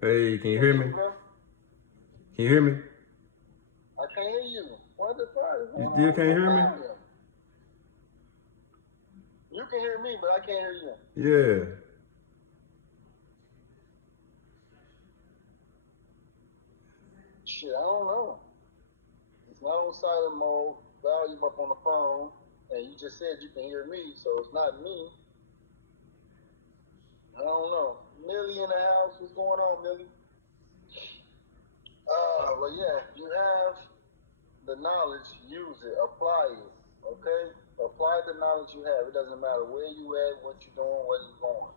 Hey, can you hear me? Bro, Can you hear me? I can't hear you. What the fuck is You going still on with can't my hear me? volume? You can hear me, but I can't hear you. Yeah. Shit, I don't know. It's not on silent mode. Volume up on the phone, and you just said you can hear me, so it's not me. I don't know. Millie in the house. What's going on, Millie? But yeah, you have the knowledge, use it, apply it. Okay? Apply the knowledge you have. It doesn't matter where you at, what you're doing, where you're going.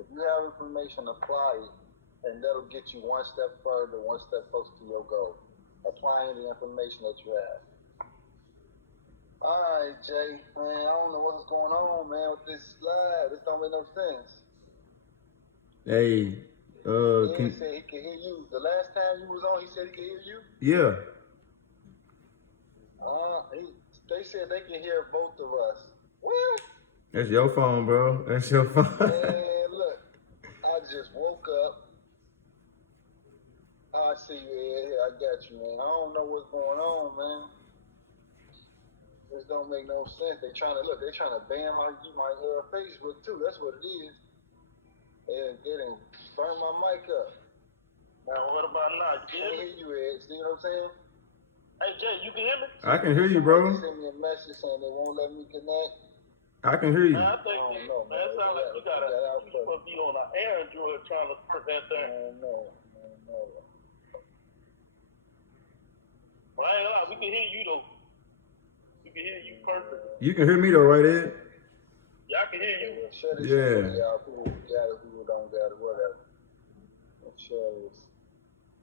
If you have information, apply it, and that'll get you one step further, one step closer to your goal. Applying the information that you have. All right, Jay, man, I don't know what's going on, man, with this slide. This don't make no sense. Hey, He said he can hear you. The last time you was on, he said he could hear you. yeah. They said they can hear both of us. What? That's your phone, bro. That's your phone. Man, look, I just woke up. I see you, Ed. I got you, man. I don't know what's going on, man. This don't make no sense. They're trying to ban my Facebook too. That's what it is. And they didn't burn my mic up. Now, what about now? I can't hear you, Ed. See what I'm saying? Hey, Jay, you can hear me? I can hear you, bro. Somebody sent me a message saying they won't let me connect. I can hear you. Man, I think it sounds like you supposed to be on an air drug trying to put that thing. No. Well, I ain't gonna lie, we can hear you though. We can hear you perfect. You can hear me though, right, Ed? Yeah, I can hear you. Share this Yeah. with y'all. People got it, people don't got it, whatever. Let's share this.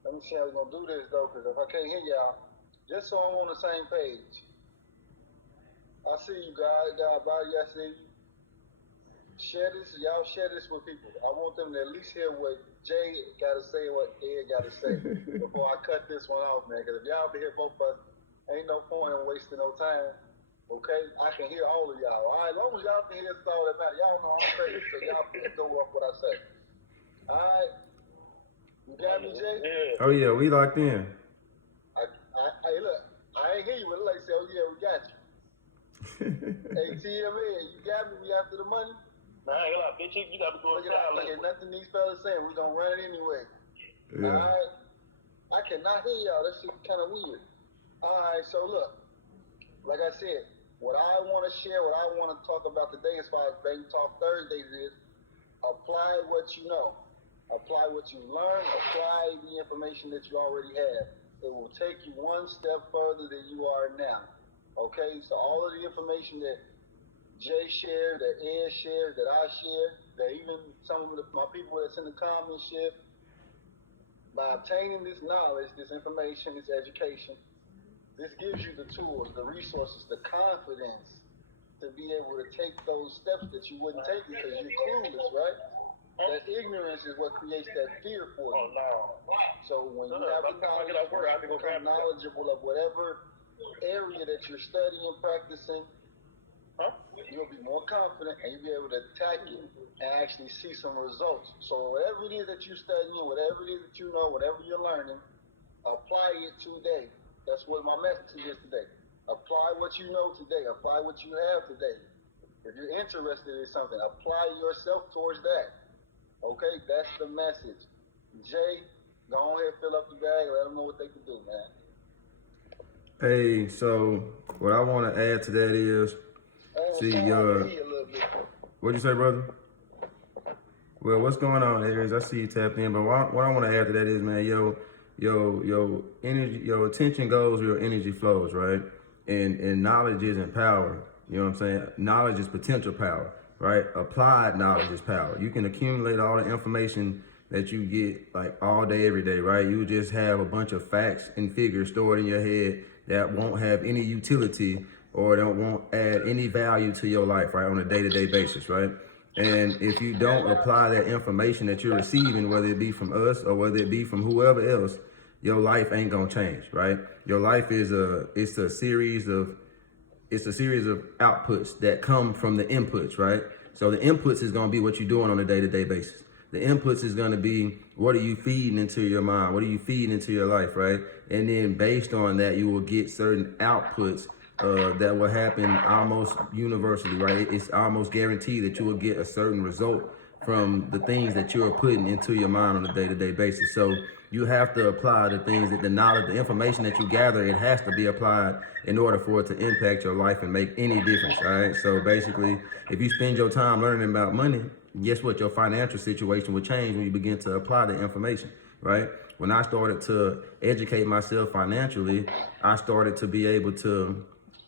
Let me see how we're gonna do this though, because if I can't hear y'all, just so I'm on the same page. I see you guys, body, I see you. Share this, y'all share this with people. I want them to at least hear what Jay gotta say, what Ed gotta say before I cut this one off, man. Because if y'all be here both of us, ain't no point in wasting no time. Okay? I can hear all of y'all. All right, as long as y'all can hear, it's all that matters. Y'all know I'm crazy, so y'all please go up what I say. All right? You got me, Jay? Yeah. Oh yeah, we locked in. Hey, look, I ain't hear you, but like say, oh yeah, we got you. Hey, TMA, you got me? We after the money? Man, I ain't gonna lie, bitch, you gotta go Look at nothing these fellas saying. We gonna run it anyway. Yeah. All right. I cannot hear y'all. That shit's kind of weird. All right. So look, like I said, what I want to share, what I want to talk about today, as far as Bang Talk Thursdays, is apply what you know, apply what you learn, apply the information that you already have. It will take you one step further than you are now. Okay. So all of the information that Jay shared, that Ed shared, that I shared, that even some of my people that's in the comments share, by obtaining this knowledge, this information, this education, this gives you the tools, the resources, the confidence to be able to take those steps that you wouldn't take because you're clueless, right? That ignorance is what creates that fear for you. Oh, no. So when you have the knowledge, you become knowledgeable of whatever area that you're studying, practicing, you'll be more confident and you'll be able to attack it and actually see some results. So whatever it is that you're studying, whatever it is that you know, whatever you're learning, apply it today. That's what my message is today. Apply what you know today. Apply what you have today. If you're interested in something, apply yourself towards that. Okay, that's the message. Jay, go ahead, fill up the bag. Let them know what they can do, man. Hey, so what I want to add to that is, what'd you say, brother? Well, what's going on, Aries? I see you tapped in, but what I want to add to that is, man, your energy, your attention goes where your energy flows, right? And knowledge isn't power. You know what I'm saying? Knowledge is potential power, right? Applied knowledge is power. You can accumulate all the information that you get like all day, every day, right? You just have a bunch of facts and figures stored in your head that won't have any utility or won't add any value to your life, right? On a day-to-day basis, right? And if you don't apply that information that you're receiving, whether it be from us or whether it be from whoever else, your life ain't gonna change, right? Your life is a series of outputs that come from the inputs, right? So the inputs is gonna be what you're doing on a day-to-day basis. the inputs is going to be, what are you feeding into your mind? What are you feeding into your life, right? And then based on that, you will get certain outputs that will happen almost universally, right? It's almost guaranteed that you will get a certain result from the things that you're putting into your mind on a day-to-day basis. So you have to apply the things that the knowledge, the information that you gather, it has to be applied in order for it to impact your life and make any difference, all right? So basically, if you spend your time learning about money, guess what? Your financial situation will change when you begin to apply the information, right? When I started to educate myself financially, I started to be able to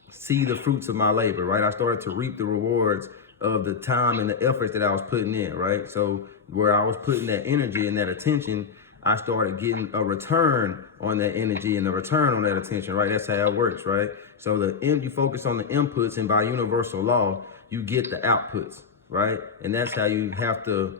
see the fruits of my labor, right? I started to reap the rewards of the time and the efforts that I was putting in, right? So where I was putting that energy and that attention, I started getting a return on that energy and a return on that attention, right? That's how it works, right? So you focus on the inputs, and by universal law, you get the outputs, right? And that's how you have to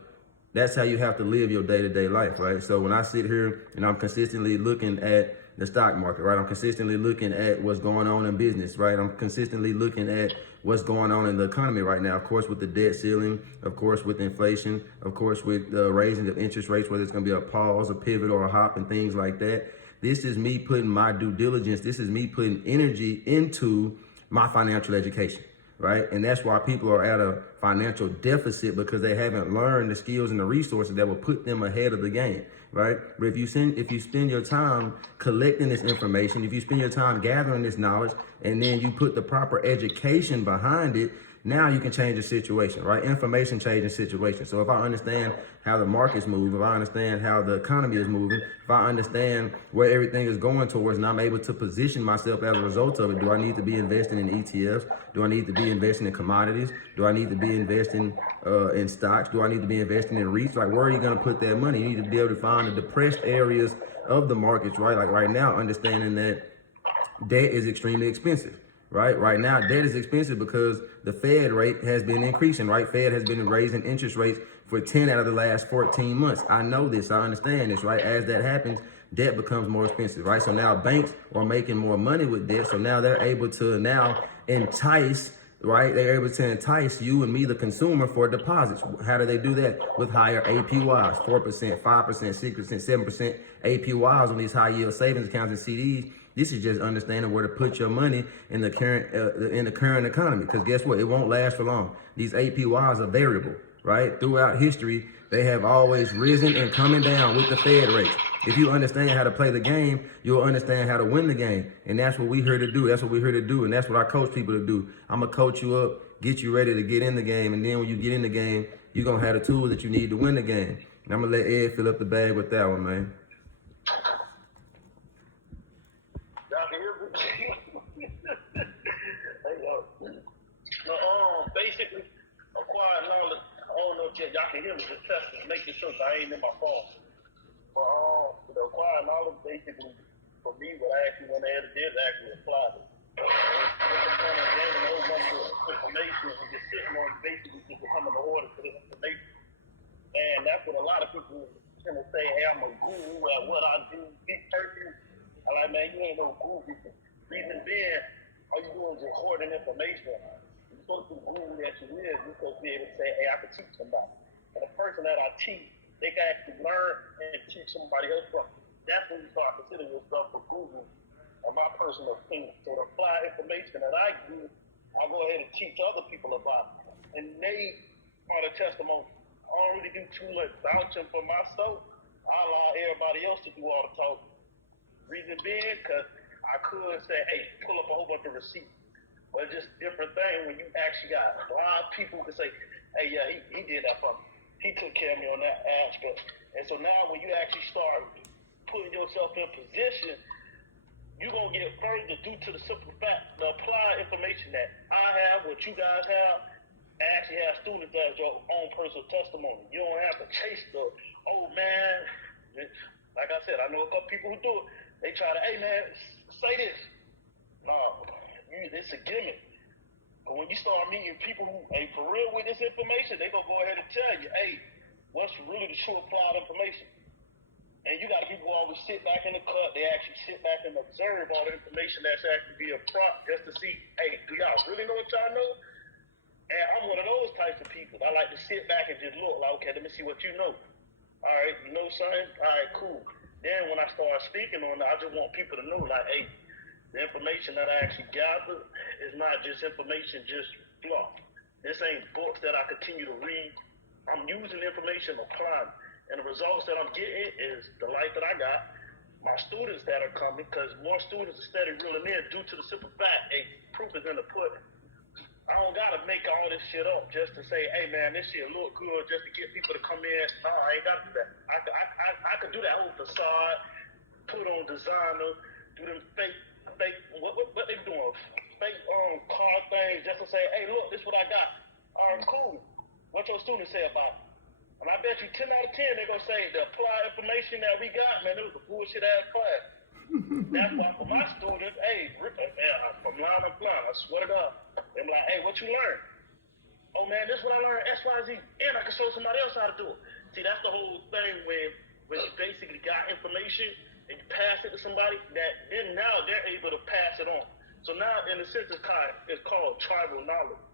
live your day-to-day life, right? So when I sit here and I'm consistently looking at the stock market, right? I'm consistently looking at what's going on in business, right? I'm consistently looking at what's going on in the economy right now. Of course, with the debt ceiling, of course, with inflation, of course, with the raising of interest rates, whether it's going to be a pause, a pivot, or a hop, and things like that. This is me putting my due diligence. This is me putting energy into my financial education, right? And that's why people are at a financial deficit, because they haven't learned the skills and the resources that will put them ahead of the game, right? But if you spend your time collecting this information, if you spend your time gathering this knowledge, and then you put the proper education behind it, now you can change the situation, right? Information changes situations. So if I understand how the markets move, if I understand how the economy is moving, if I understand where everything is going towards, and I'm able to position myself as a result of it, do I need to be investing in ETFs? Do I need to be investing in commodities? Do I need to be investing in stocks? Do I need to be investing in REITs? Like, where are you going to put that money? You need to be able to find the depressed areas of the markets, right? Like right now, understanding that debt is extremely expensive, right? Right now, debt is expensive because the Fed rate has been increasing, right? Fed has been raising interest rates for 10 out of the last 14 months. I know this, I understand this, right? As that happens, debt becomes more expensive, right? So now banks are making more money with debt. So now they're able to now entice, right? They're able to entice you and me, the consumer, for deposits. How do they do that? With higher APYs, 4%, 5%, 6%, 7% APYs on these high yield savings accounts and CDs. This is just understanding where to put your money in the current economy. Because guess what? It won't last for long. These APYs are variable, right? Throughout history, they have always risen and coming down with the Fed rates. If you understand how to play the game, you'll understand how to win the game. And that's what we're here to do. That's what we're here to do. And that's what I coach people to do. I'm going to coach you up, get you ready to get in the game. And then when you get in the game, you're going to have the tools that you need to win the game. And I'm going to let Ed fill up the bag with that one, man. Y'all can hear me? Basically, acquired knowledge. I don't know if y'all can hear me. Just testing, making sure I ain't in my phone. But the acquired knowledge, basically, for me, what I actually went ahead and did is actually applied it. Gaining a whole bunch of information and just sitting on basically just becoming the order for this information. And that's what a lot of people tend to say, hey, I'm a guru at what I do, big person. I'm like, man, you ain't no guru. Reason being, all you doing is recording information. You're supposed to be guru that you is. You're supposed to be able to say, hey, I can teach somebody. And the person that I teach, they can actually learn and teach somebody else from. That's when you start considering yourself a guru, of my personal opinion. So the applied information that I do, I'll go ahead and teach other people about it. And they are the testimony. I don't really do too much vouching for myself. I allow everybody else to do all the talking. Reason being, because I could say, hey, pull up a whole bunch of receipts. But it's just a different thing when you actually got blind people who can say, hey, yeah, he did that for me. He took care of me on that aspect. And so now when you actually start putting yourself in position, you're going to get further due to the simple fact, the applied information that I have, what you guys have, actually have students as your own personal testimony. You don't have to chase the, oh man, like I said, I know a couple people who do it. They try to, hey man, say this. No, it's a gimmick. But when you start meeting people who ain't for real with this information, they gonna go ahead and tell you, hey, what's really the true applied information? And you got people who always sit back in the cut. They actually sit back and observe all the information that's actually being prompt just to see, hey, do y'all really know what y'all know? And I'm one of those types of people. I like to sit back and just look like, okay, let me see what you know. All right, you know something? All right, cool. Then when I start speaking on it, I just want people to know, like, hey, the information that I actually gather is not just information, just fluff. This ain't books that I continue to read. I'm using information, applying, and the results that I'm getting is the life that I got. My students that are coming, because more students are steady reeling in due to the simple fact, hey, proof is in the pudding. I don't gotta make all this shit up just to say, hey man, this shit look good just to get people to come in. No, I ain't gotta do that. I could do that whole facade, put on designer, do them fake, what they doing? Fake car things just to say, hey look, this what I got. All right, cool. What your students say about it? And I bet you 10 out of 10 they're gonna say the applied information that we got, man, it was a bullshit ass class. That's why for my students, hey, from line to line, I swear to God, they're like, hey, what you learn? Oh man, this is what I learned, X, Y, Z, and I can show somebody else how to do it. See, that's the whole thing when you basically got information and you pass it to somebody, that then now they're able to pass it on. So now, in a sense, it's called tribal knowledge.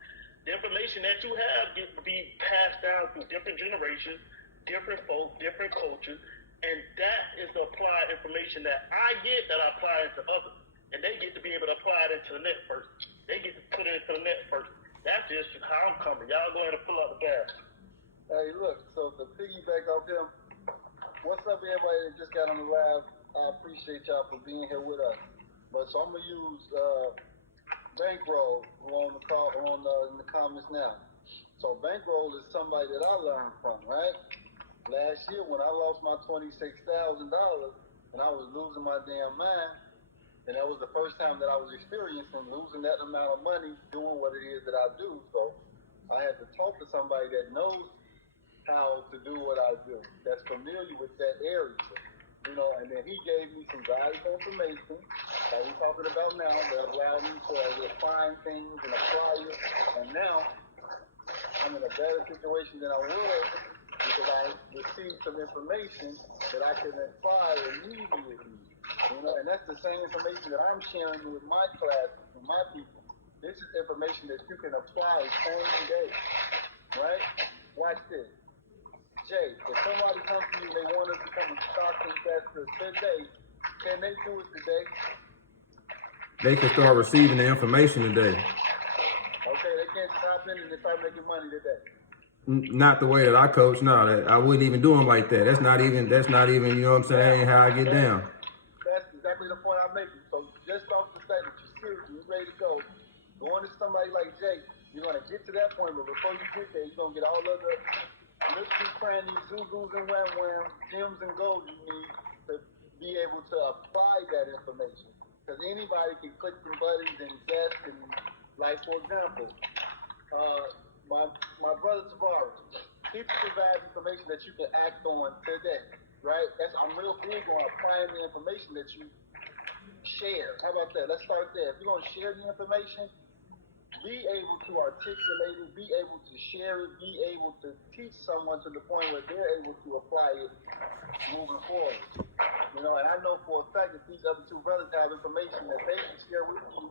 The information that you have gets to be passed down through different generations, different folk, different cultures. And that is the applied information that I get that I apply into others. And they get to be able to apply it into the next person. They get to put it into the next person. That's just how I'm coming. Y'all go ahead and pull out the gas. Hey, look, so to piggyback off him, what's up, everybody that just got on the live? I appreciate y'all for being here with us. But so I'm going to use Bankroll who on the call, in the comments now. So Bankroll is somebody that I learned from, right? Last year when I lost my $26,000 and I was losing my damn mind, and that was the first time that I was experiencing losing that amount of money doing what it is that I do. So I had to talk to somebody that knows how to do what I do, that's familiar with that area. You know, and then he gave me some valuable information that we're talking about now that allowed me to refine things and apply it. And now I'm in a better situation than I was because I received some information that I can apply immediately. You know, and that's the same information that I'm sharing with my classes, with my people. This is information that you can apply same day, right? Watch this. Jay, if somebody comes to you and they want to become a stock investor today, can they do it today? They can start receiving the information today. Okay, they can't just hop in and start making money today. Not the way that I coach. No, that I wouldn't even do them like that. That's not even. You know what I'm saying? How I get down. That's exactly the point I'm making. So just off the fact that you're serious, you're ready to go, going to somebody like Jay, you're gonna get to that point, but before you get there, you're gonna get all of the Mr. Crannies, Zuzus, and Wham Wham, gems and gold you need to be able to apply that information. Because anybody can click some buttons and guess, and like for example, my brother Tavares, he provides information that you can act on today, right? I'm real big on applying the information that you share. How about that? Let's start there. If you're gonna share the information, be able to articulate it, be able to share it, be able to teach someone to the point where they're able to apply it moving forward. You know, and I know for a fact that these other two brothers have information that they can share with you,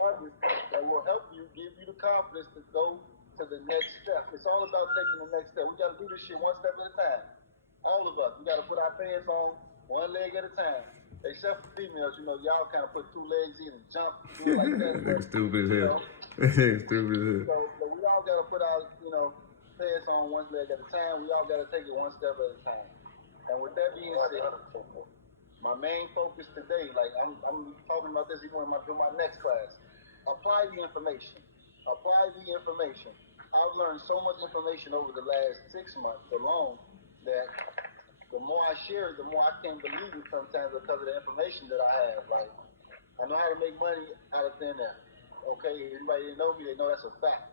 others, that will help you, give you the confidence to go to the next step. It's all about taking the next step. We got to do this shit one step at a time. All of us, we got to put our pants on one leg at a time. Except for females, you know, y'all kind of put two legs in and jump, do it like that. That's stupid as hell. Stupid as hell. So we all got to put our, pants on one leg at a time. We all got to take it one step at a time. And with that being said, my main focus today, like I'm talking about this even when I do my next class. Apply the information. Apply the information. I've learned so much information over the last 6 months alone that the more I share it, the more I can't believe it sometimes because of the information that I have. Like, I know how to make money out of thin air. Okay, anybody that know me, they know that's a fact.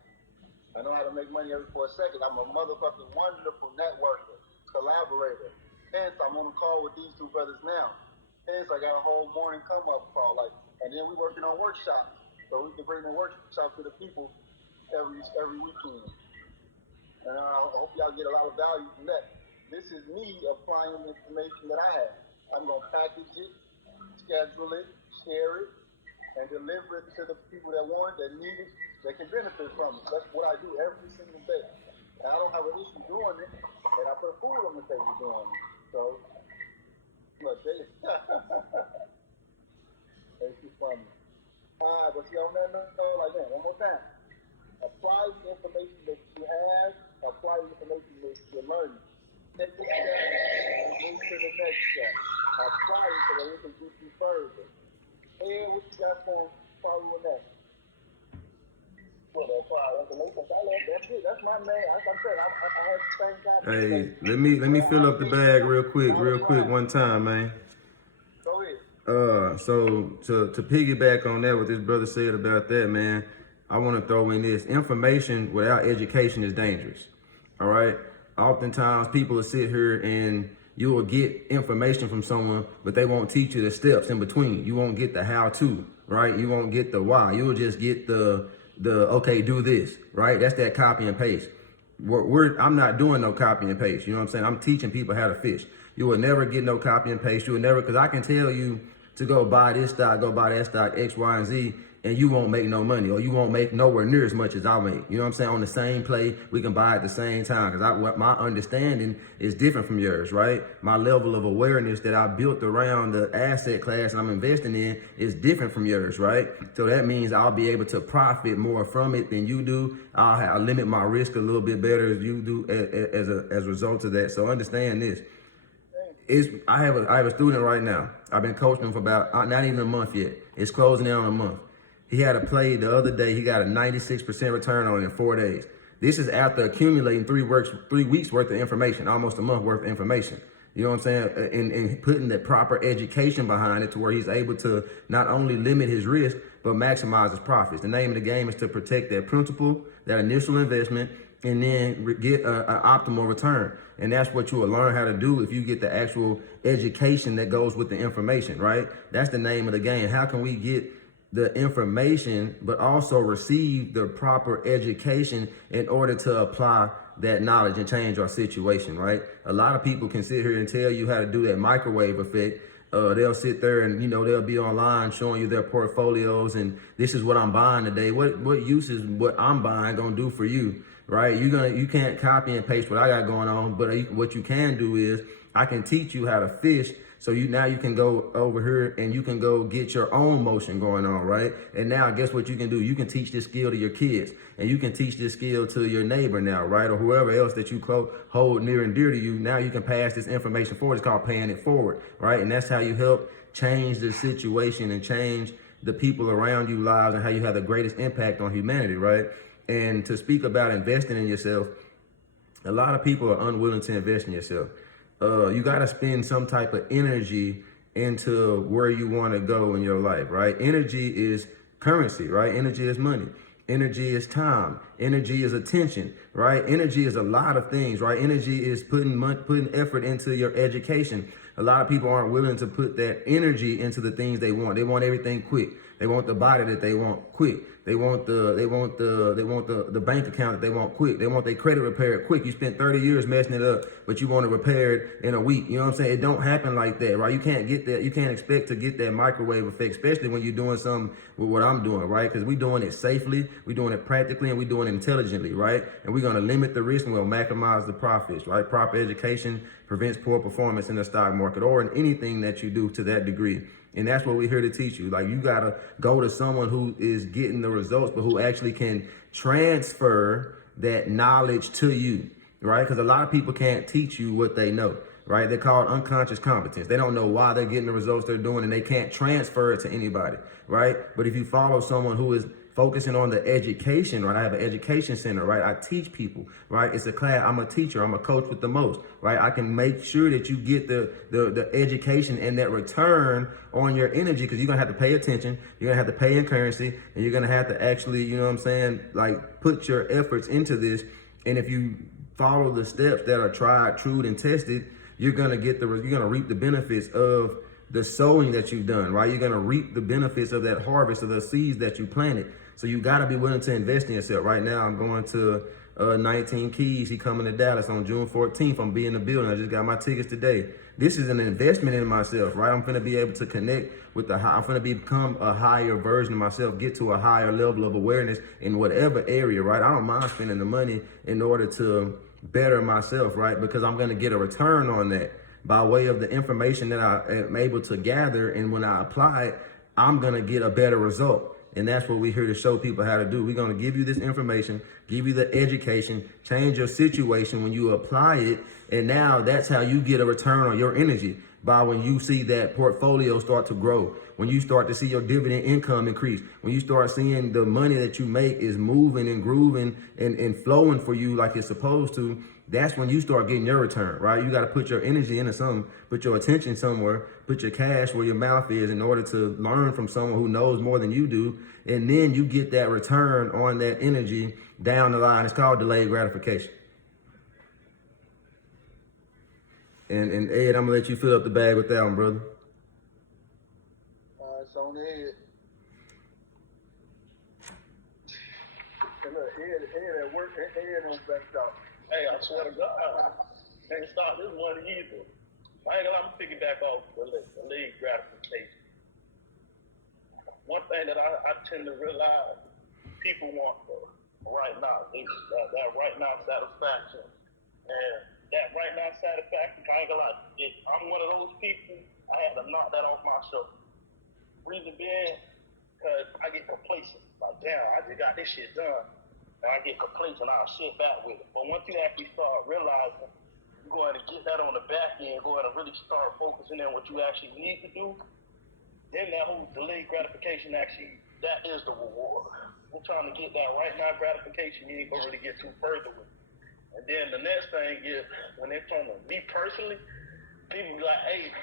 I know how to make money every 4 seconds. I'm a motherfucking wonderful networker, collaborator. Hence, I'm on a call with these two brothers now. Hence, I got a whole morning come-up call. And then we working on workshops. So we can bring the workshops to the people every weekend. And I hope y'all get a lot of value from that. This is me applying the information that I have. I'm going to package it, schedule it, share it, and deliver it to the people that want it, that need it, that can benefit from it. That's what I do every single day. And I don't have an issue doing it and I put food on the table doing it. So, look, it's too funny. Alright, but see, on that note, like that, one more time. Apply the information that you have, apply the information that you're learning. Take this step and move to the next step. Apply it so that we can get you further. Hey, what you got going following that? Well, apply information. That's it. That's my name. Like I said, I had the same guy. Hey, let me fill up the bag real quick one time, man. Go ahead. So to piggyback on that, what this brother said about that, man, I want to throw in this: information without education is dangerous. All right. Oftentimes, people will sit here and you will get information from someone, but they won't teach you the steps in between. You won't get the how-to, right? You won't get the why. You will just get the okay, do this, right? That's that copy and paste. I'm not doing no copy and paste. You know what I'm saying? I'm teaching people how to fish. You will never get no copy and paste. You will never, because I can tell you to go buy this stock, go buy that stock, X, Y, and Z, and you won't make no money, or you won't make nowhere near as much as I make. You know what I'm saying? On the same play, we can buy at the same time, because what my understanding is different from yours, right? My level of awareness that I built around the asset class and I'm investing in is different from yours, right? So that means I'll be able to profit more from it than you do. I'll limit my risk a little bit better as you do as a result of that. So understand this. I have a student right now. I've been coaching him for about not even a month yet. It's closing in on a month. He had a play the other day. He got a 96% return on it in 4 days. This is after accumulating 3 weeks worth of information, almost a month worth of information. You know what I'm saying? And putting the proper education behind it to where he's able to not only limit his risk, but maximize his profits. The name of the game is to protect that principal, that initial investment, and then get an optimal return. And that's what you will learn how to do if you get the actual education that goes with the information, right? That's the name of the game. How can we get the information, but also receive the proper education in order to apply that knowledge and change our situation, right? A lot of people can sit here and tell you how to do that microwave effect. They'll sit there and, they'll be online showing you their portfolios and this is what I'm buying today. What use is what I'm buying gonna do for you, right? You can't copy and paste what I got going on, but what you can do is I can teach you how to fish. So now you can go over here and you can go get your own motion going on, right? And now guess what you can do? You can teach this skill to your kids, and you can teach this skill to your neighbor now, right? Or whoever else that you hold near and dear to you. Now you can pass this information forward. It's called paying it forward, right? And that's how you help change the situation and change the people around you lives and how you have the greatest impact on humanity, right? And to speak about investing in yourself, a lot of people are unwilling to invest in yourself. You got to spend some type of energy into where you want to go in your life, right? Energy is currency, right? Energy is money. Energy is time. Energy is attention, right? Energy is a lot of things, right? Energy is putting effort into your education. A lot of people aren't willing to put that energy into the things they want. They want everything quick. They want the body that they want quick. They want the bank account that they want quick. They want their credit repaired quick. You spent 30 years messing it up, but you want to repair it in a week. You know what I'm saying? It don't happen like that, right? You can't get that. You can't expect to get that microwave effect, especially when you're doing something with what I'm doing, right? Because we're doing it safely, we're doing it practically, and we're doing it intelligently, right? And we're going to limit the risk and we'll maximize the profits, right? Proper education prevents poor performance in the stock market or in anything that you do to that degree. And that's what we're here to teach you. Like, you got to go to someone who is getting the results, but who actually can transfer that knowledge to you, right? Because a lot of people can't teach you what they know, right? They're called unconscious competence. They don't know why they're getting the results they're doing, and they can't transfer it to anybody, right? But if you follow someone who is focusing on the education, right? I have an education center, right? I teach people, right? It's a class. I'm a teacher. I'm a coach with the most, right? I can make sure that you get the education and that return on your energy, because you're going to have to pay attention. You're going to have to pay in currency, and you're going to have to actually, you know what I'm saying, like, put your efforts into this. And if you follow the steps that are tried, true, and tested, you're going to reap the benefits of the sowing that you've done, right? You're going to reap the benefits of that harvest of the seeds that you planted. So you got to be willing to invest in yourself. Right now, I'm going to 19 Keys. He coming to Dallas on June 14th. I'm be in the building. I just got my tickets today. This is an investment in myself, right? I'm going to be able to connect with I'm going to become a higher version of myself, get to a higher level of awareness in whatever area, right? I don't mind spending the money in order to better myself, right? Because I'm going to get a return on that by way of the information that I am able to gather. And when I apply it, I'm going to get a better result. And that's what we're here to show people how to do. We're going to give you this information, give you the education, change your situation when you apply it. And now that's how you get a return on your energy, by when you see that portfolio start to grow, when you start to see your dividend income increase, when you start seeing the money that you make is moving and grooving and flowing for you like it's supposed to. That's when you start getting your return, right? You got to put your energy into something, put your attention somewhere, put your cash where your mouth is in order to learn from someone who knows more than you do. And then you get that return on that energy down the line. It's called delayed gratification. And Ed, I'm gonna let you fill up the bag with that one, brother. It's on the head. And look, head at work, head on back out. Hey, I swear to God, can't stop this one either. I'm picking back off the delayed gratification. One thing that I tend to realize people want for right now, that right now satisfaction. And that right now satisfaction, I ain't gonna lie, I'm one of those people, I had to knock that off myself. Reason being, because I get complacent. Like, damn, I just got this shit done. And I get complacent, I'll sit back with it. But once you actually start realizing you're going to get that on the back end, going to really start focusing on what you actually need to do, then that whole delayed gratification actually, that is the reward. We're trying to get that right now gratification, you ain't gonna really get too further with it. And then the next thing is, when they come to me personally, people be like, hey,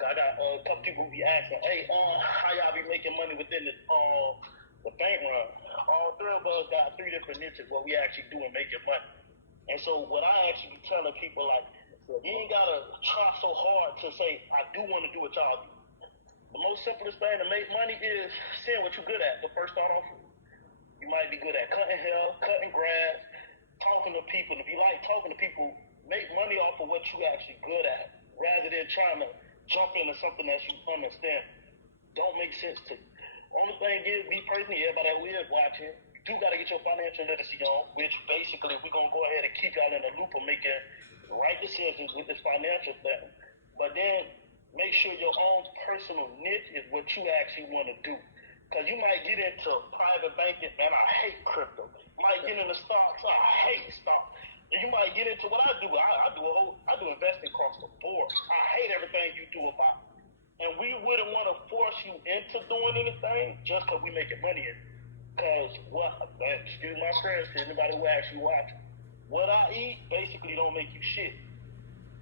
I got a couple people be asking, hey, how y'all be making money within the bank run? All three of us got 3 different niches where we actually doing making money. And so what I actually be telling people, like, you ain't gotta try so hard to say, I do want to do what y'all do. The most simplest thing to make money is seeing what you're good at. But first start off, you might be good at cutting hair, cutting grass, talking to people. If you like talking to people, make money off of what you actually good at, rather than trying to jump into something that you understand. Don't make sense to you. Only thing is, me personally, everybody that is watching, you do got to get your financial literacy on, which basically we're going to go ahead and keep y'all in the loop of making the right decisions with this financial thing. But then make sure your own personal niche is what you actually want to do. Because you might get into private banking, man, I hate crypto. You might get into stocks, I hate stocks. And you might get into what I do. I do investing across the board. I hate everything you do about it. And we wouldn't want to force you into doing anything just because we making money in it. Because excuse my friends, to anybody who actually watching, what I eat basically don't make you shit.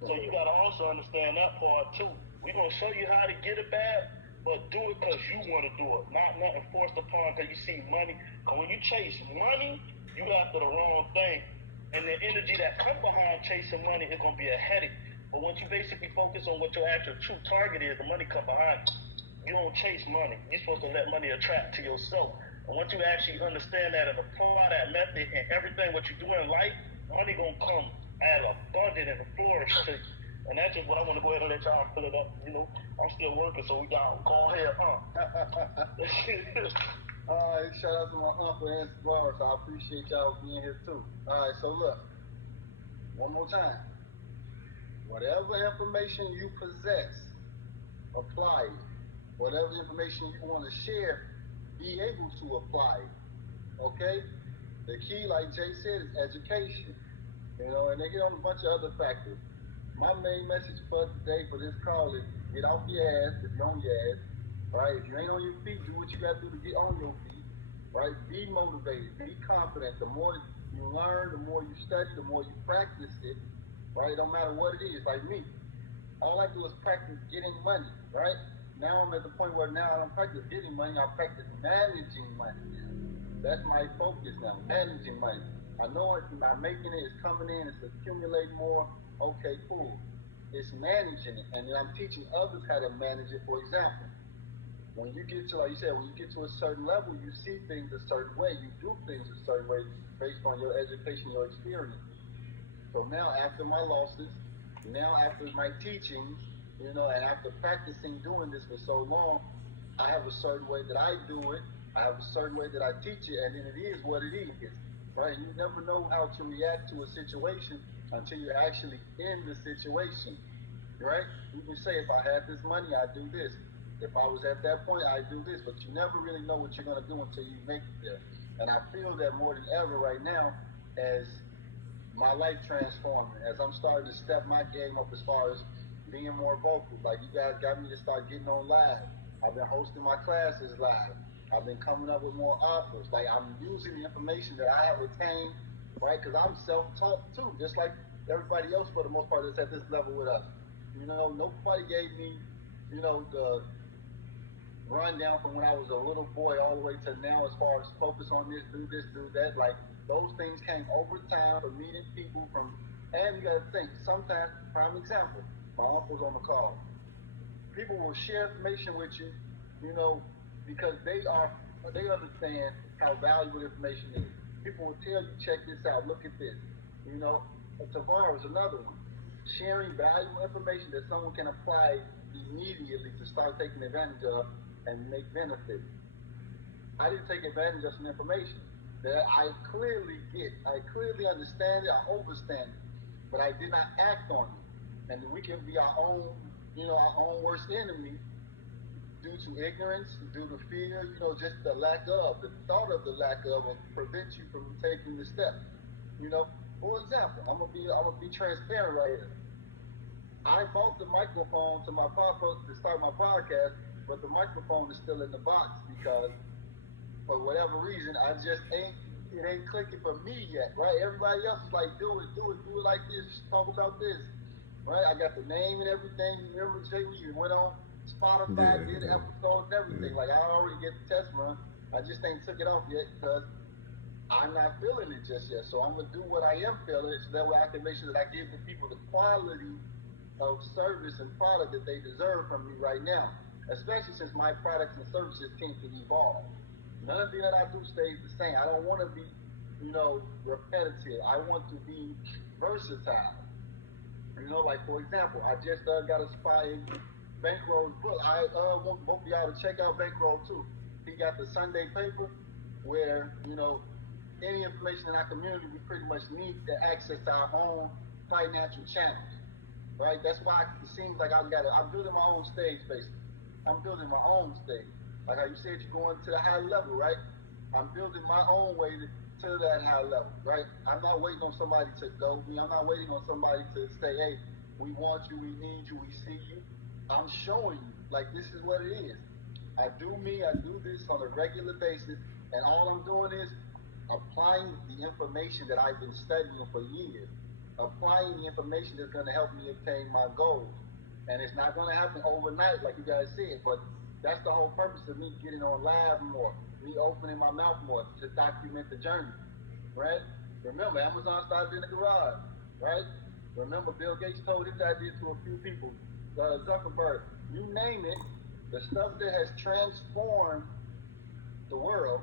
So you got to also understand that part too. We're going to show you how to get it back, but do it because you want to do it. Not nothing forced upon because you see money. Because when you chase money, you after the wrong thing. And the energy that comes behind chasing money is going to be a headache. But once you basically focus on what your actual true target is, the money come behind you. You don't chase money. You're supposed to let money attract to yourself. And once you actually understand that and apply that method in everything what you do in life, money gonna come as abundant and flourish to you. And that's just what I want to go ahead and let y'all fill it up. You know, I'm still working, so we got go ahead, All right, shout out to my uncle and Bars. I appreciate y'all being here too. All right, so look, one more time. Whatever information you possess, apply it. Whatever information you want to share, be able to apply it. Okay? The key, like Jay said, is education. You know, and they get on a bunch of other factors. My main message for today for this call is get off your ass if you're on your ass. Right? If you ain't on your feet, do what you got to do to get on your feet. Right? Be motivated. Be confident. The more you learn, the more you study, the more you practice it. Right? It don't matter what it is. Like me, all I do is practice getting money. Right? Now I'm at the point where now I don't practice getting money. I practice managing money. That's my focus now. Managing money. I know it's not making it. It's coming in. It's accumulating more. Okay, cool. It's managing it, and then I'm teaching others how to manage it. For example, when you get to, like you said, when you get to a certain level, you see things a certain way. You do things a certain way based on your education, your experience. So now, after my losses, now after my teachings, you know, and after practicing doing this for so long, I have a certain way that I do it. I have a certain way that I teach it, and then it is what it is. right? You never know how to react to a situation until you're actually in the situation, right? You can say, if I had this money, I'd do this. If I was at that point, I'd do this. But you never really know what you're going to do until you make it there. And I feel that more than ever right now as my life transforming, as I'm starting to step my game up as far as being more vocal. Like, you guys got me to start getting on live. I've been hosting my classes live. I've been coming up with more offers. Like, I'm using the information that I have attained, right? Because I'm self-taught too, just like everybody else for the most part that's at this level with us. You know, nobody gave me, the rundown from when I was a little boy all the way to now as far as focus on this, do that. Like, those things came over time from meeting people from, and you gotta think, sometimes, prime example, my uncle's on the call. People will share information with you, because they understand how valuable information is. People will tell you, check this out, look at this. Tavar is another one. Sharing valuable information that someone can apply immediately to start taking advantage of and make benefit. I didn't take advantage of some information that I clearly get. I clearly understand it. I understand it, but I did not act on it. And we can be our own worst enemy due to ignorance, due to fear. Just the thought of the lack of will prevent you from taking the step. For example, I'm gonna be transparent right here. I bought the microphone to my podcast to start my podcast, but the microphone is still in the box because, for whatever reason, it ain't clicking for me yet, right? Everybody else is like, do it like this, talk about this, right? I got the name and everything. Remember, Jay, we went on Spotify, did episodes and everything. Like, I already get the test run. I just ain't took it off yet because I'm not feeling it just yet. So I'm gonna do what I am feeling, so that way I can make sure that I give the people the quality of service and product that they deserve from me right now, especially since my products and services tend to evolve. None of the that I do stays the same. I don't want to be, repetitive. I want to be versatile. Like, for example, I just got a spot in Bankroll's book. I want both of y'all to check out Bankroll too. He got the Sunday paper where, any information in our community we pretty much need to access our own financial channels. Right? That's why it seems like I'm building my own stage, basically. I'm building my own stage. Like how you said, you're going to the high level, right? I'm building my own way to that high level, right? I'm not waiting on somebody to go me. I'm not waiting on somebody to say, hey, we want you, we need you, we see you. I'm showing you, like, this is what it is. I do me, I do this on a regular basis, and all I'm doing is applying the information that I've been studying for years. Applying the information that's going to help me obtain my goals. And it's not going to happen overnight, like you guys said, but that's the whole purpose of me getting on live more, me opening my mouth more to document the journey, right? Remember, Amazon started in the garage, right? Remember, Bill Gates told his idea to a few people, Zuckerberg, you name it, the stuff that has transformed the world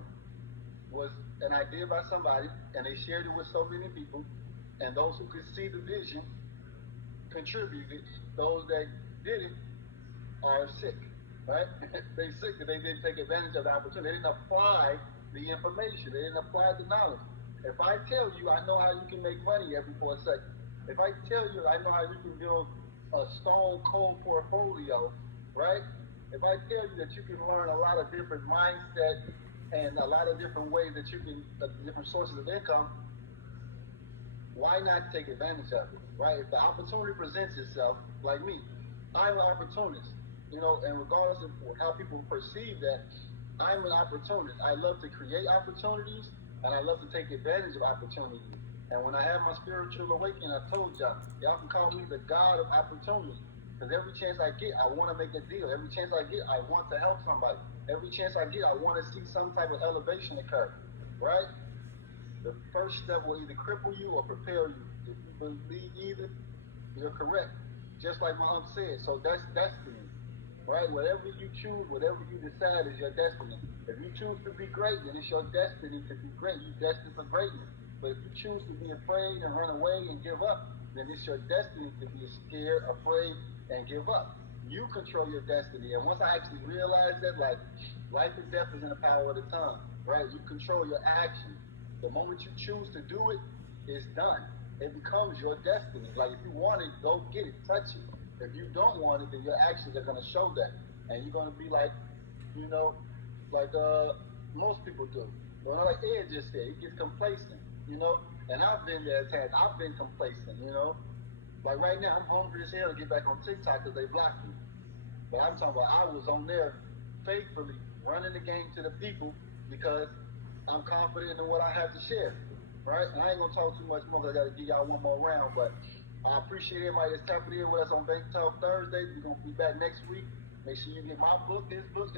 was an idea by somebody, and they shared it with so many people. And those who could see the vision contributed. Those that did it are sick, right? They sick because they didn't take advantage of the opportunity. They didn't apply the information. They didn't apply the knowledge. If I tell you I know how you can make money every 4 seconds, if I tell you I know how you can build a stone cold portfolio, right? If I tell you that you can learn a lot of different mindsets and a lot of different ways that you can, different sources of income, why not take advantage of it, right? If the opportunity presents itself, like me, I'm an opportunist, and regardless of how people perceive that, I'm an opportunist. I love to create opportunities, and I love to take advantage of opportunities. And when I had my spiritual awakening, I told y'all can call me the God of opportunity, because every chance I get, I want to make a deal. Every chance I get, I want to help somebody. Every chance I get, I want to see some type of elevation occur, right? The first step will either cripple you or prepare you. If you believe either, you're correct. Just like my aunt said. So that's destiny, right? Whatever you choose, whatever you decide is your destiny. If you choose to be great, then it's your destiny to be great. You're destined for greatness. But if you choose to be afraid and run away and give up, then it's your destiny to be scared, afraid, and give up. You control your destiny. And once I actually realized that, like, life and death is in the power of the tongue, right? You control your actions. The moment you choose to do it, it's done. It becomes your destiny. Like if you want it, go get it, touch it. If you don't want it, then your actions are gonna show that, and you're gonna be like, you know, like most people do. But like Ed just said, he gets complacent, you know. And I've been there at times. I've been complacent, you know. Like right now, I'm hungry as hell to get back on TikTok because they blocked me. But I'm talking about I was on there faithfully running the game to the people because I'm confident in what I have to share, right? And I ain't gonna talk too much more because I gotta give y'all one more round. But I appreciate everybody that's tapping in with us on Bank Talk Thursday. We're gonna be back next week. Make sure you get my book, this book,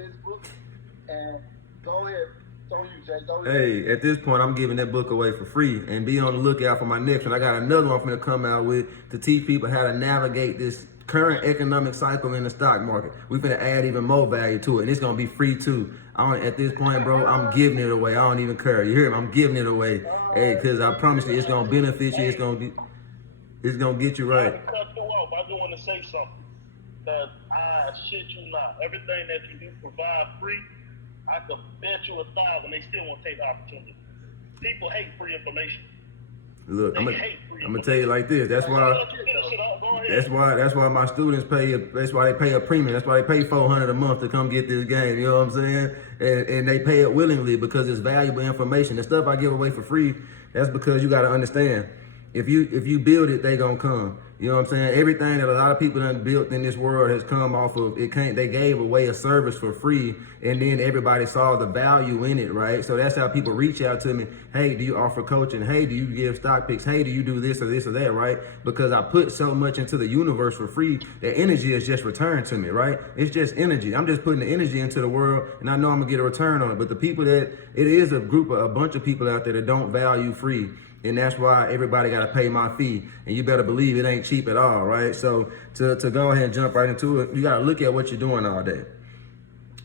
and go ahead. It's on you, Jay. Go ahead. Hey, at this point, I'm giving that book away for free, and be on the lookout for my next one. I got another one I'm gonna come out with to teach people how to navigate this current economic cycle in the stock market. We're gonna add even more value to it, and it's gonna be free too. At this point, bro, I'm giving it away. I don't even care. You hear me? I'm giving it away, hey, because I promise you, it's gonna benefit you. It's gonna get you right. I cut you off. I do want to say something. Because I shit you not. Everything that you do provide free, I could bet you 1,000 they still won't take the opportunity. People hate free information. Look, They I'm hate free gonna tell you like this. That's why my students pay. That's why they pay a premium. That's why they pay $400 a month to come get this game. You know what I'm saying? And they pay it willingly because it's valuable information. The stuff I give away for free, that's because you got to understand. If you build it, they gonna come. You know what I'm saying? Everything that a lot of people done built in this world has come off of it. They gave away a service for free, and then everybody saw the value in it, right? So that's how people reach out to me. Hey, do you offer coaching? Hey, do you give stock picks? Hey, do you do this or this or that, right? Because I put so much into the universe for free, that energy is just returned to me, right? It's just energy. I'm just putting the energy into the world, and I know I'm gonna get a return on it. But the people it is a bunch of people out there that don't value free. And that's why everybody got to pay my fee. And you better believe it ain't cheap at all, right? So to go ahead and jump right into it, you got to look at what you're doing all day.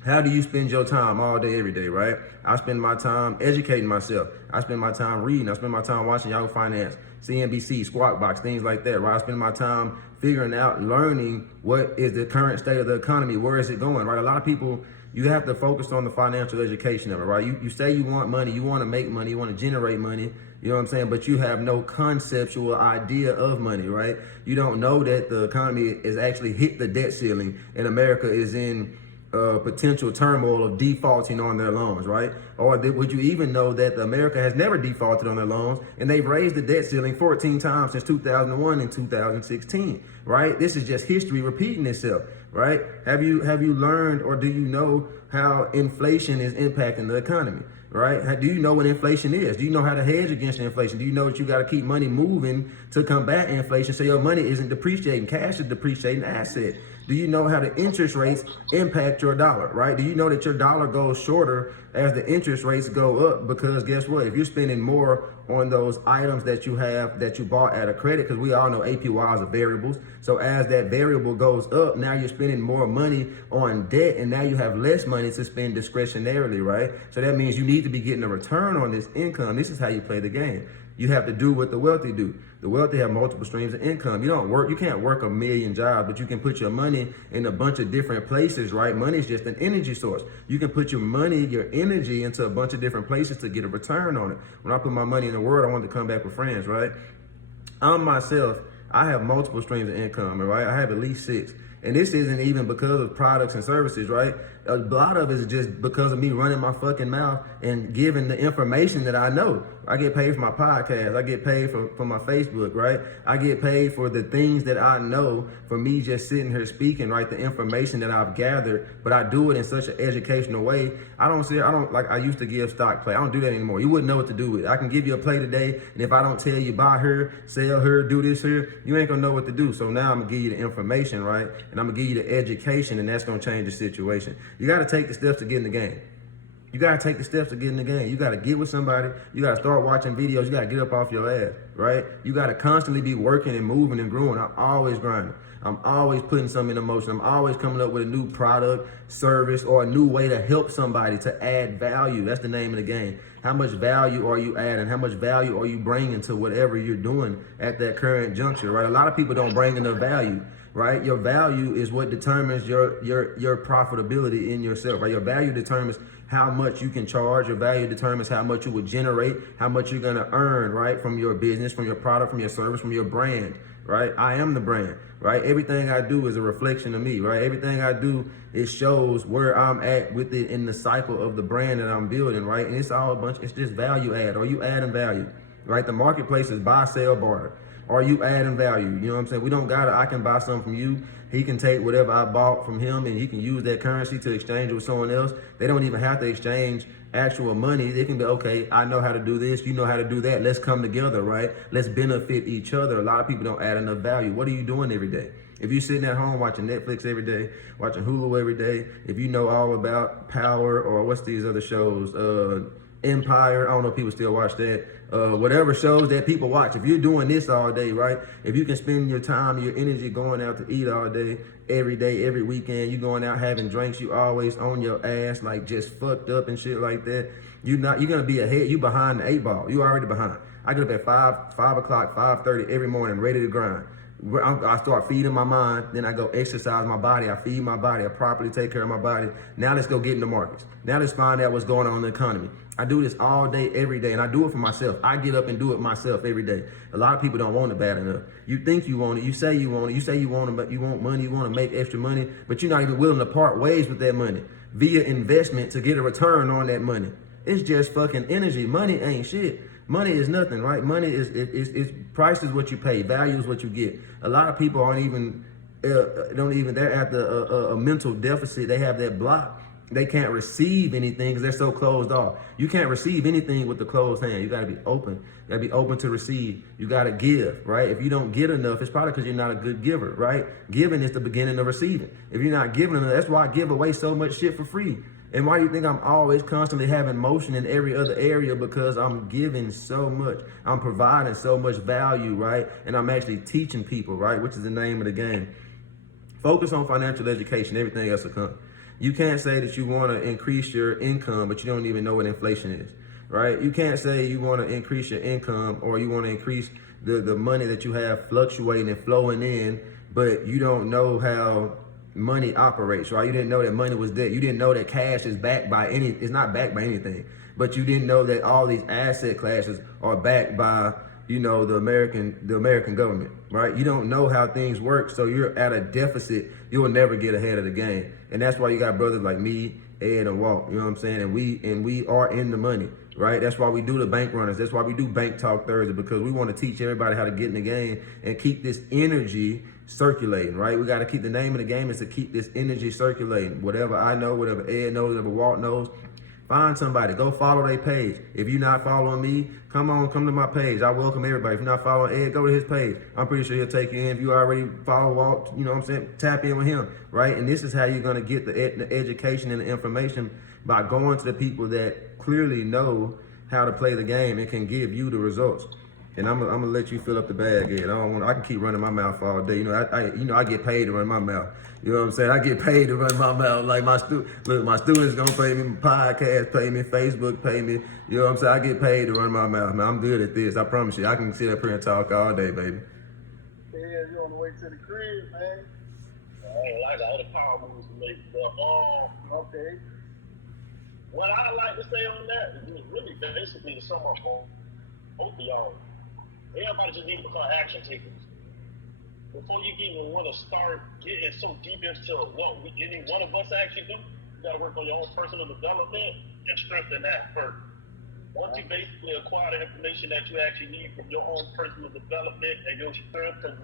How do you spend your time all day, every day, right? I spend my time educating myself. I spend my time reading. I spend my time watching Yahoo Finance, CNBC, Squawk Box, things like that, right? I spend my time figuring out, learning what is the current state of the economy. Where is it going, right? A lot of people, you have to focus on the financial education of it, right? You say you want money, you want to make money, you want to generate money, you know what I'm saying? But you have no conceptual idea of money, right? You don't know that the economy is actually hit the debt ceiling and America is in potential turmoil of defaulting on their loans, right? Or would you even know that America has never defaulted on their loans and they've raised the debt ceiling 14 times since 2001 and 2016, right? This is just history repeating itself, right? Have you learned, or do you know how inflation is impacting the economy? Right? Do you know what inflation is? Do you know how to hedge against inflation? Do you know that you got to keep money moving to combat inflation so your money isn't depreciating? Cash is depreciating asset. Do you know how the interest rates impact your dollar, right? Do you know that your dollar goes shorter as the interest rates go up? Because guess what? If you're spending more on those items that you have that you bought at a credit, because we all know APYs are variables. So as that variable goes up, now you're spending more money on debt, and now you have less money to spend discretionarily, right? So that means you need to be getting a return on this income. This is how you play the game. You have to do what the wealthy do. The wealthy have multiple streams of income. You can't work a million jobs, but you can put your money in a bunch of different places, right? Money is just an energy source. You can put your money, your energy into a bunch of different places to get a return on it. When I put my money in the world, I want to come back with friends, right? I have multiple streams of income, right? I have at least 6. And this isn't even because of products and services, right? A lot of it is just because of me running my fucking mouth and giving the information that I know. I get paid for my podcast. I get paid for my Facebook, right? I get paid for the things that I know, for me just sitting here speaking, right? The information that I've gathered, but I do it in such an educational way. I used to give stock play. I don't do that anymore. You wouldn't know what to do with it. I can give you a play today, and if I don't tell you buy her, sell her, do this here, you ain't gonna know what to do. So now I'm gonna give you the information, right? And I'm gonna give you the education, and that's gonna change the situation. You gotta take the steps to get in the game. You gotta take the steps to get in the game. You gotta get with somebody. You gotta start watching videos. You gotta get up off your ass, right? You gotta constantly be working and moving and growing. I'm always grinding. I'm always putting something in motion. I'm always coming up with a new product, service, or a new way to help somebody to add value. That's the name of the game. How much value are you adding? How much value are you bringing to whatever you're doing at that current juncture, right? A lot of people don't bring enough value. right? Your value is what determines your profitability in yourself, right? Your value determines how much you can charge. Your value determines how much you would generate, how much you're gonna earn, right? From your business, from your product, from your service, from your brand, right? I am the brand, right? Everything I do is a reflection of me, right? Everything I do, it shows where I'm at with it in the cycle of the brand that I'm building, right? And it's all a bunch, it's just value add. Are you adding value, right? The marketplace is buy, sell, barter. Are you adding value? You know what I'm saying? We don't gotta, I can buy something from you. He can take whatever I bought from him and he can use that currency to exchange it with someone else. They don't even have to exchange actual money. They can be, okay, I know how to do this, you know how to do that. Let's come together, right? Let's benefit each other. A lot of people don't add enough value. What are you doing every day? If you're sitting at home watching Netflix every day, watching Hulu every day, if you know all about Power or what's these other shows, Empire, I don't know if people still watch that, whatever shows that people watch. If you're doing this all day, right? If you can spend your time, your energy going out to eat all day, every weekend, you going out having drinks, you always on your ass, like just fucked up and shit like that. You're gonna be ahead, you behind the 8 ball. You already behind. I get up at 5 o'clock, 5:30 every morning, ready to grind. I start feeding my mind, then I go exercise my body, I feed my body, I properly take care of my body. Now let's go get in the markets. Now let's find out what's going on in the economy. I do this all day, every day, and I do it for myself. I get up and do it myself every day. A lot of people don't want it bad enough. You think you want it, you say you want it, you say you want it, but you want money, you want to make extra money, but you're not even willing to part ways with that money via investment to get a return on that money. It's just fucking energy. Money ain't shit. Money is nothing, right? Money is price is what you pay, value is what you get. A lot of people aren't even, they're at a mental deficit. They have that block. They can't receive anything because they're so closed off. You can't receive anything with the closed hand. You got to be open. You got to be open to receive. You got to give, right? If you don't get enough, it's probably because you're not a good giver, right? Giving is the beginning of receiving. If you're not giving enough, that's why I give away so much shit for free. And why do you think I'm always constantly having motion in every other area? Because I'm giving so much. I'm providing so much value, right? And I'm actually teaching people, right? Which is the name of the game. Focus on financial education. Everything else will come. You can't say that you want to increase your income, but you don't even know what inflation is, right? You can't say you want to increase your income or you want to increase the money that you have fluctuating and flowing in, but you don't know how money operates, right? You didn't know that money was debt. You didn't know that cash is backed by it's not backed by anything, but you didn't know that all these asset classes are backed by, you know, the American government, right? You don't know how things work, so you're at a deficit. You'll never get ahead of the game. And that's why you got brothers like me, Ed, and Walt, you know what I'm saying? And we are in the money, right? That's why we do the bank runners. That's why we do Bank Talk Thursday, because we want to teach everybody how to get in the game and keep this energy circulating, right? We got to keep, the name of the game is to keep this energy circulating. Whatever I know, whatever Ed knows, whatever Walt knows, find somebody, go follow their page. If you're not following me, come to my page. I welcome everybody. If you're not following Ed, go to his page. I'm pretty sure he'll take you in. If you already follow Walt, you know what I'm saying, tap in with him, right? And this is how you're going to get the education and the information, by going to the people that clearly know how to play the game and can give you the results. And I'm gonna let you fill up the bag, Ed. I can keep running my mouth all day. You know, I get paid to run my mouth. You know what I'm saying? I get paid to run my mouth. Like my students gonna pay me, my podcast pay me, Facebook pay me. You know what I'm saying? I get paid to run my mouth, man. I'm good at this. I promise you. I can sit up here and talk all day, baby. Yeah, you on the way to the crib, man. I ain't like all the power moves to make, but Okay. what I like to say on that is really basically to sum up on both of y'all. Everybody just need to become action takers. Before you even want to start getting so deep into what any one of us actually do, you got to work on your own personal development and strengthen that first. Once you basically acquire the information that you actually need from your own personal development and your strength, because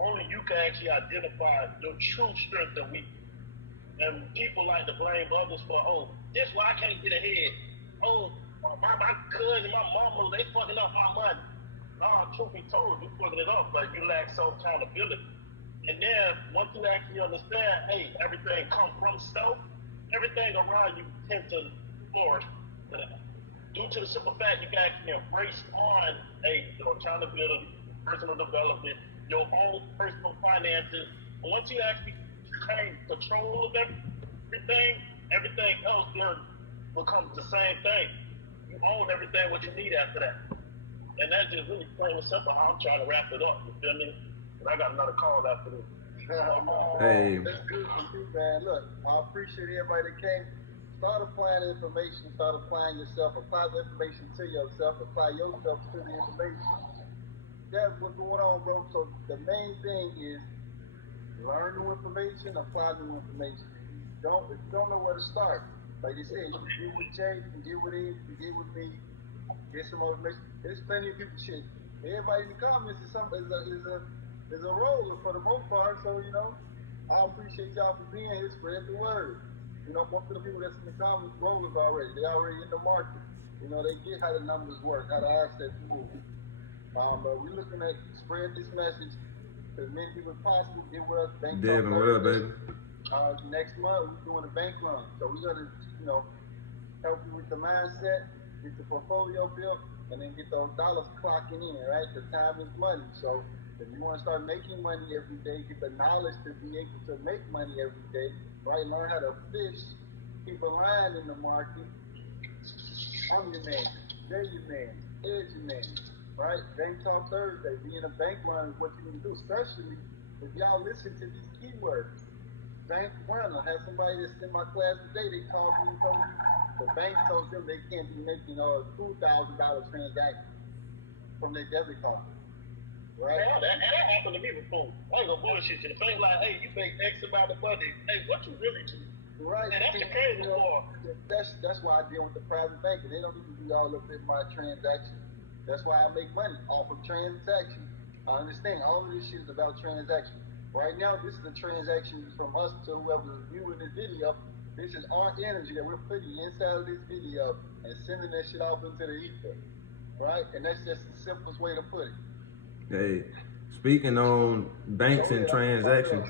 only you can actually identify the true strength and weakness. And people like to blame others for, oh, this why I can't get ahead. Oh, my cousin, my mama, they fucking up my money. No, truth be told, you fucking it up, but you lack self-accountability. And then once you actually understand, hey, everything comes from self, everything around you tends to flourish. Due to the simple fact you can actually embrace on your accountability, personal development, your own personal finances. And once you actually claim control of everything else then becomes the same thing. You own everything what you need after that. And that's just really plain and simple how I'm trying to wrap it up. You feel me? And I got another call after this. Hey. That's good for you, man. Look, I appreciate everybody that came. Start applying the information. Start applying yourself. Apply the information to yourself. Apply yourself to the information. That's what's going on, bro. So the main thing is learn new information, apply new information. If you don't know where to start, like they said, you can get with Jay, you can get with him, you can get with me, get some more information. There's plenty of people shit. Everybody in the comments is a roller for the most part. So I appreciate y'all for being here. Spread the word. Most of the people that's in the comments rollers already. They already in the market. They get how the numbers work, how the assets move. But we're looking at spread this message to as many people as possible. Get with us. Bank Devin, what up, baby? Next month we're doing a bank run, so we're gonna help you with the mindset, get the portfolio built, and then get those dollars clocking in. Right, the time is money. So if you want to start making money every day, get the knowledge to be able to make money every day. Right, learn how to fish, keep a line in the market. I'm your man. They're your man. Ed's your man. Right? Bank Talk Thursday. Being a bank run is what you need to do, especially if y'all listen to these keywords. Bank runner. Had somebody that's in my class today, they called me and told me the bank told them they can't be making $2,000 transactions from their debit card. Right? Yeah, that happened to me before. I ain't gonna bullshit you. The bank like, hey, you make X amount of money. Hey, what you really do? Right. And that's the crazy part. That's why I deal with the private banking. They don't even be all up in my transactions. That's why I make money off of transactions. I understand all of this shit is about transactions. Right now, this is a transaction from us to whoever's viewing this video. This is our energy that we're putting inside of this video and sending that shit off into the ether. Right? And that's just the simplest way to put it. Hey, speaking on banks and transactions.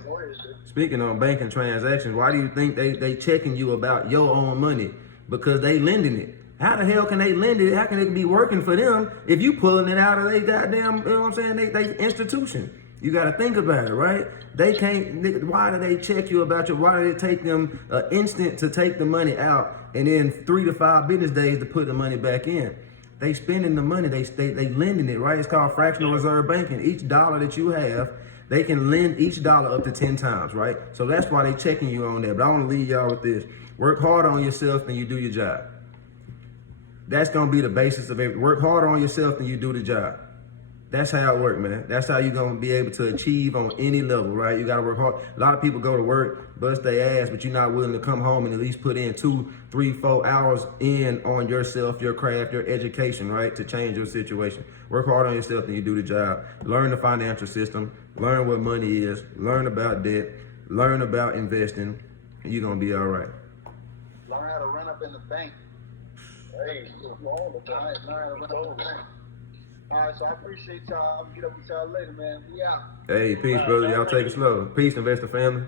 Speaking on banking transactions, why do you think they checking you about your own money? Because they lending it. How the hell can they lend it? How can it be working for them if you pulling it out of they goddamn, you know what I'm saying, they institution? You got to think about it, right? They can't, why do they check you about why do they take them an instant to take the money out and then 3 to 5 business days to put the money back in? They spending the money, they lending it, right? It's called fractional reserve banking. Each dollar that you have, they can lend each dollar up to 10 times, right? So that's why they checking you on that. But I want to leave y'all with this. Work harder on yourself than you do your job. That's going to be the basis of everything. Work harder on yourself than you do the job. That's how it works, man. That's how you're going to be able to achieve on any level, right? You got to work hard. A lot of people go to work, bust their ass, but you're not willing to come home and at least put in 2, 3, 4 hours in on yourself, your craft, your education, right? To change your situation. Work hard on yourself than you do the job. Learn the financial system. Learn what money is. Learn about debt. Learn about investing. And you're going to be all right. Learn how to run up in the bank. Hey, learn how to run up in the bank. All right, so I appreciate y'all. I'm gonna get up with y'all later, man. We out. Hey, peace, brother. Y'all take it slow. Peace, investor family.